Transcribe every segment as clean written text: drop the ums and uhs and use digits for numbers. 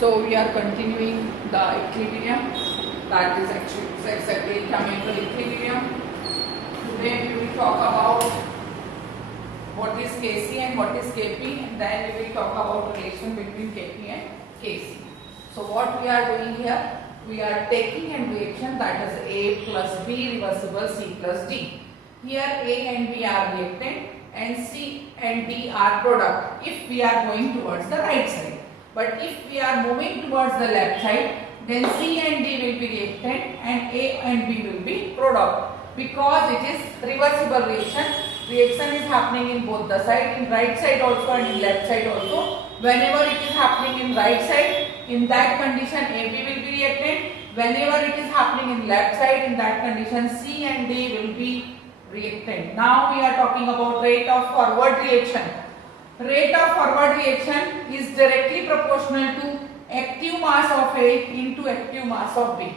So we are continuing the equilibrium, that is actually exactly chemical equilibrium. Today we will talk about what is Kc and what is Kp, and then we will talk about relation between Kp and Kc. So what we are doing here, we are taking an reaction that is A plus B reversible C plus D. Here A and B are reactant and C and D are product if we are going towards the right side. But if we are moving towards the left side, then C and D will be reactant and A and B will be product. Because it is reversible reaction, reaction is happening in both the side, in right side also and in left side also. Whenever it is happening in right side, in that condition AB will be reactant. Whenever it is happening in left side, in that condition C and D will be reactant. Now we are talking about rate of forward reaction. Rate of forward reaction is directly proportional to active mass of A into active mass of B.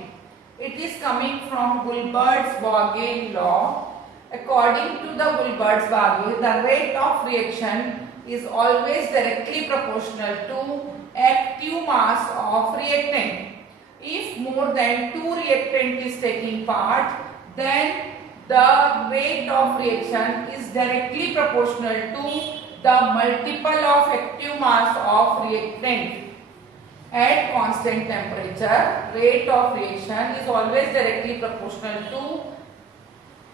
It is coming from Goulburt's-Bouguer law. According to the Goulburt's-Bouguer, the rate of reaction is always directly proportional to active mass of reactant. If more than 2 reactant is taking part, then the rate of reaction is directly proportional to the multiple of active mass of reactant. At constant temperature, rate of reaction is always directly proportional to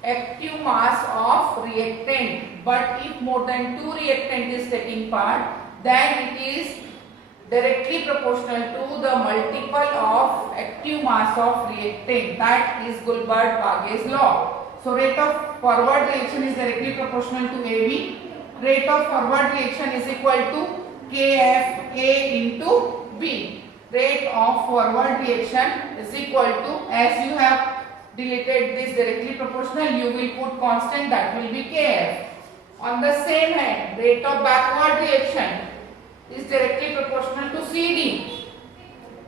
active mass of reactant. But if more than 2 reactant is taking part, then it is directly proportional to the multiple of active mass of reactant. That is Goulburt's-Bouguer's law. So rate of forward reaction is directly proportional to AB. Rate of forward reaction is equal to KFA into B. Rate of forward reaction is equal to, as you have deleted this directly proportional, you will put constant, that will be Kf. On the same hand, rate of backward reaction is directly proportional to CD,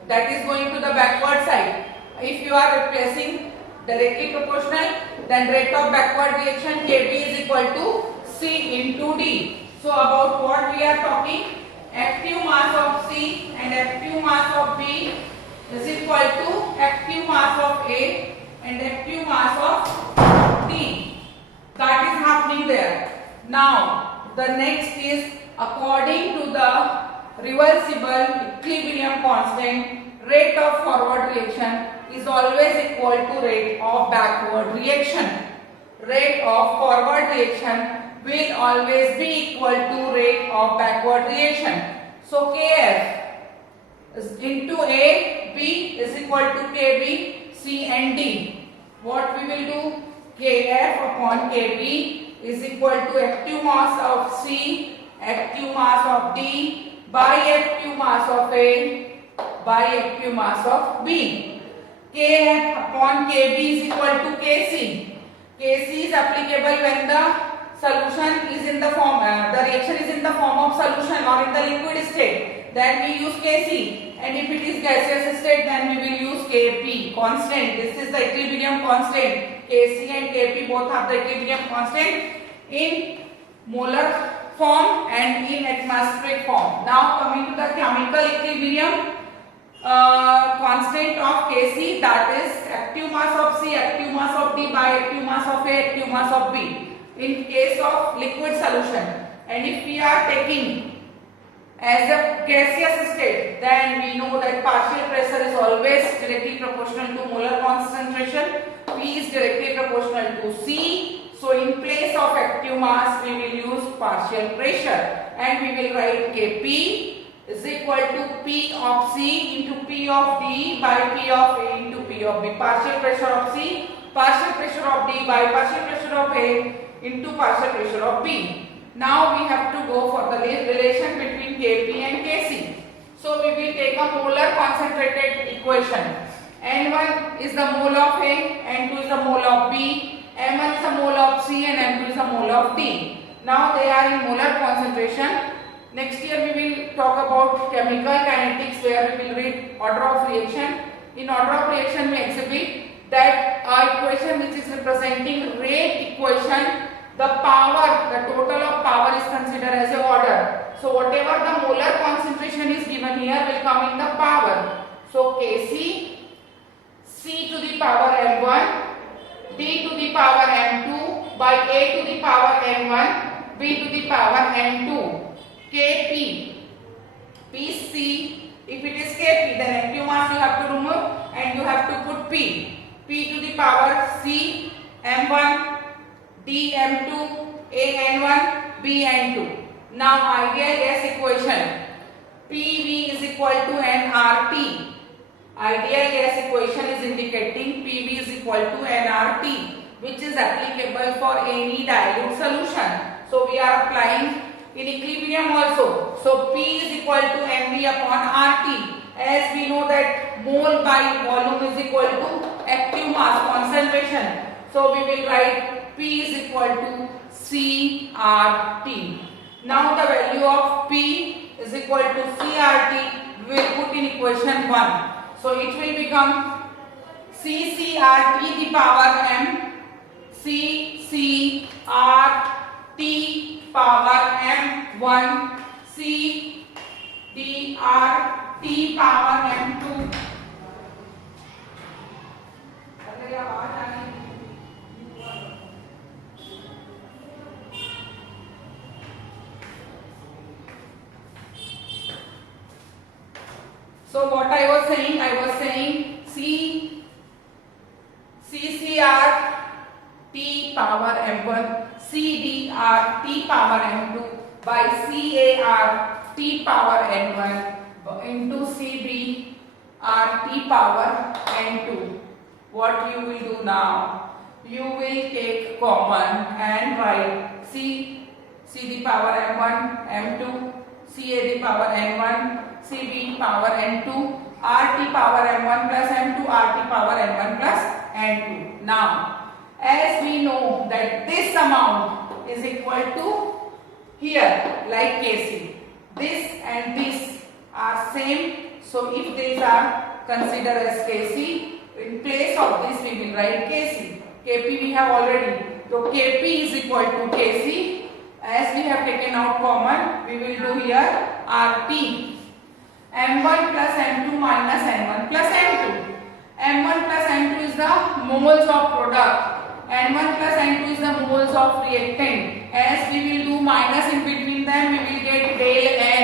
that is going to the backward side. If you are replacing directly proportional, then rate of backward reaction Kb is equal to C into D. So about what we are talking? Active mass of C and active mass of B is equal to active mass of A and active mass of D. That is happening there. Now the next is, according to the reversible equilibrium constant, rate of forward reaction is always equal to rate of backward reaction. Rate of forward reaction will always be equal to rate of backward reaction. So Kf is into A, B is equal to Kb, C and D. What we will do? Kf upon Kb is equal to active mass of C, active mass of D by active mass of A by active mass of B. Kf upon Kb is equal to Kc. Kc is applicable when the solution is in the form, the reaction is in the form of solution or in the liquid state, then we use Kc, and if it is gaseous state, then we will use Kp, constant. This is the equilibrium constant. Kc and Kp both have the equilibrium constant in molar form and in atmospheric form. Now coming to the chemical equilibrium constant of Kc, that is active mass of C, active mass of D by active mass of A, active mass of B. In case of liquid solution, and if we are taking as a gaseous state, then we know that partial pressure is always directly proportional to molar concentration. P is directly proportional to C. So in place of active mass, we will use partial pressure, and we will write Kp is equal to P of C into P of D by P of A into P of B. Partial pressure of C, partial pressure of D by partial pressure of A into partial pressure of B. Now we have to go for the relation between Kp and Kc. So we will take a molar concentrated equation. N1 is the mole of A, N2 is the mole of B, M1 is the mole of C and M2 is the mole of D. Now they are in molar concentration. Next year we will talk about chemical kinetics, where we will read order of reaction. In order of reaction we exhibit that equation which is representing rate equation, the power, the total of power is considered as a order. So whatever the molar concentration is given here will come in the power. So Kc, C to the power m1, D to the power m2 by A to the power m1, B to the power m2, Kp, Pc. If it is Kp, then active mass you have to remove and you have to put P. P to the power C m1, D m2, A n1, B n2. Now ideal gas equation, PV is equal to nRT. Ideal gas equation is indicating PV is equal to nRT, which is applicable for any dilute solution. So we are applying in equilibrium also. So P is equal to mV upon RT. As we know that mole by volume is equal to active mass concentration. So we will write P is equal to CRT. Now the value of P is equal to CRT we will put in equation 1. So it will become CCRT the power m, CCRT power m1, CDRT power m2. So what I was saying CCRT power m1, CDRT power m2 by CART power n1 into CBRT power n2. What you will do now? You will take common and write C the power m1, m2, CA the power n1, CB power n2, RT power m1 plus m2, RT power n1 plus n2. Now, as we know that this amount is equal to here like Kc. This and this are same. So if these are considered as Kc, in place of this we will write Kc. Kp we have already. So Kp is equal to Kc. As we have taken out common, we will do here RT. M1 plus M2 minus N1 plus N2. M1 plus N2 is the moles of product. N1 plus N2 is the moles of reactant. As we will do minus in between them, we will get del N.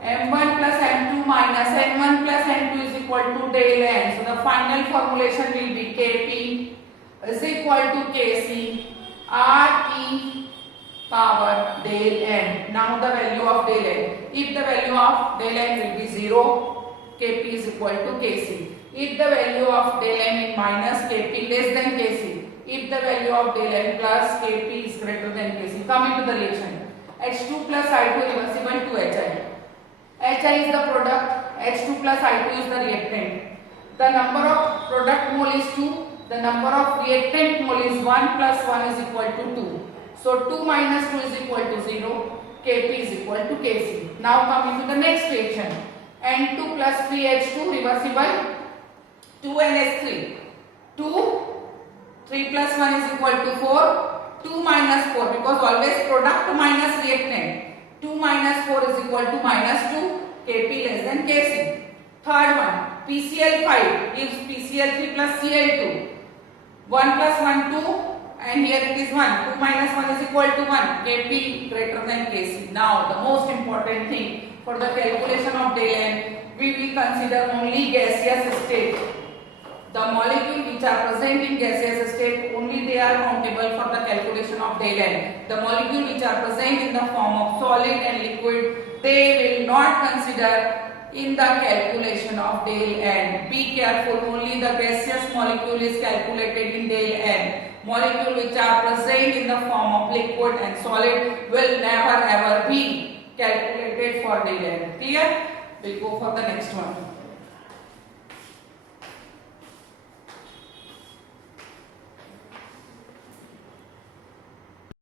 M1 plus M2 minus N1 plus N2 is equal to del N. So the final formulation will be Kp is equal to Kc RT power del N. Now the value of del N. If the value of del N will be 0, Kp is equal to Kc. If the value of del N is minus, Kp less than Kc. If the value of del N plus Kp is greater than Kc. Come into the reaction. H2 plus I2 reversible to HI. HI is the product, H2 plus I2 is the reactant. The number of product mole is 2. The number of reactant mole is 1 plus 1 is equal to 2. So 2 minus 2 is equal to 0. Kp is equal to Kc. Now coming to the next reaction. N2 plus 3H2 reversible 2NH3. 2, 3 plus 1 is equal to 4. 2 minus 4 because always product minus reactant. 2 minus 4 is equal to minus 2. Kp less than Kc. Third one. PCl5 gives PCl3 plus Cl2. 1 plus 1 2. And here it is 1. 2 minus 1 is equal to 1. Kp greater than Kc. Now the most important thing for the calculation of del N, we will consider only gaseous state. The molecule which are present in gaseous state, only they are countable for the calculation of del N. The molecule which are present in the form of solid and liquid, they will not consider in the calculation of del N. Be careful, only the gaseous molecule is calculated in del N. Molecule which are present in the form of liquid and solid will never ever be calculated for del N. Clear? We'll go for the next one.